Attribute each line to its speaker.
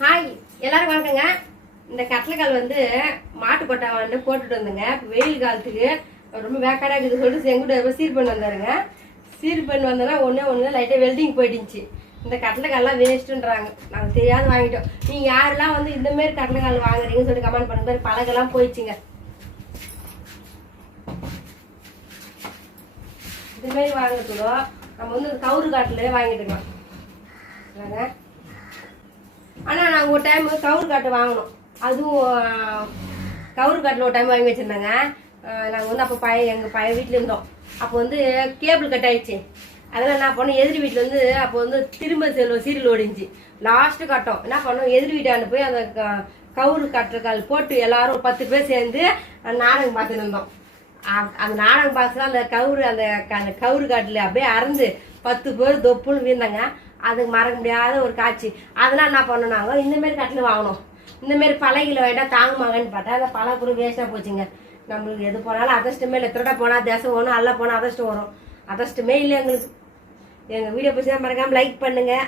Speaker 1: Hi எல்லாரும் வணக்கங்க. இந்த கட்டளைக்கால் வந்து மாட்டு கொட்டை வந்து போட்டுட்டு வந்தேங்க. வெயில் காலத்துக்கு ரொம்ப வேக்காடா இருக்குது சொல்லிட்டு செங்குட்டு சீர் பண்ணி வந்தாருங்க. சீர் பண்ணி வந்தோன்னா ஒன்றே ஒன்று லைட்டாக வெல்டிங் போயிடுச்சு. இந்த கட்டளைக்கால்லாம் வேஸ்ட்டுன்றாங்க. நாங்கள் தெரியாத வாங்கிட்டோம். நீங்கள் யாரெல்லாம் வந்து இந்த மாதிரி கட்டளைக்கால் வாங்குறீங்கன்னு சொல்லி கமெண்ட் பண்ணுற மாதிரி பழகெல்லாம் போயிடுச்சுங்க. இந்த மாதிரி வாங்குறதுக்கோ நம்ம வந்து கவுரு காட்டிலே வாங்கிட்டுக்கலாம். இல்லைங்க நாங்கள் நான் ஒரு டைம் கவுரு காட்டு வாங்கினோம். அதுவும் கவுர் கவுரு காட்டில் ஒரு டைம் வாங்கி வச்சுருந்தாங்க. நாங்கள் வந்து அப்போ பய எங்கள் பய வீட்டில் இருந்தோம். அப்போ வந்து கேபிள் கட் ஆயிடுச்சு. அதெல்லாம் என்ன பண்ணோம்? எதிர் வீட்டில் வந்து அப்போ வந்து திரும்ப செல்வம் சீரியல் ஓடிஞ்சி லாஸ்ட்டு கட்டோம். என்ன பண்ணோம்? எதிர் வீட்டாண்டு போய் அந்த க- கவுரு கட்டுறக்கால் போட்டு எல்லாரும் ஒரு பத்து பேர் சேர்ந்து நாடகம் பார்த்துட்டு இருந்தோம். அ- அந்த நாடகம் பார்த்து அந்த கவுரு அந்த க- அந்த கவுரு காட்டில் அப்படியே அறந்து பத்து பேர் தொப்புன்னு வீழ்ந்தாங்க. அதுக்கு மறக்க முடியாத ஒரு காட்சி. அதெல்லாம் என்ன பண்ணோம் இந்தமாரி கட்டில் வாங்கினோம் இந்தமாரி பழகில வேண்டாம் தாங்குமாங்கன்னு பார்த்தா அந்த பழ கூட வேஸ்ட்டாக போச்சுங்க. நம்மளுக்கு எது போனாலும் அதிர்ஷ்டமே இல்லை திருட போனால் தேசம் வரும் அல்ல போனால் அதிர்ஷ்டம் வரும் அதிர்ஷ்டமே இல்லை எங்களுக்கு. எங்கள் வீடியோ பிடிச்சா மறக்காமல் லைக் பண்ணுங்கள்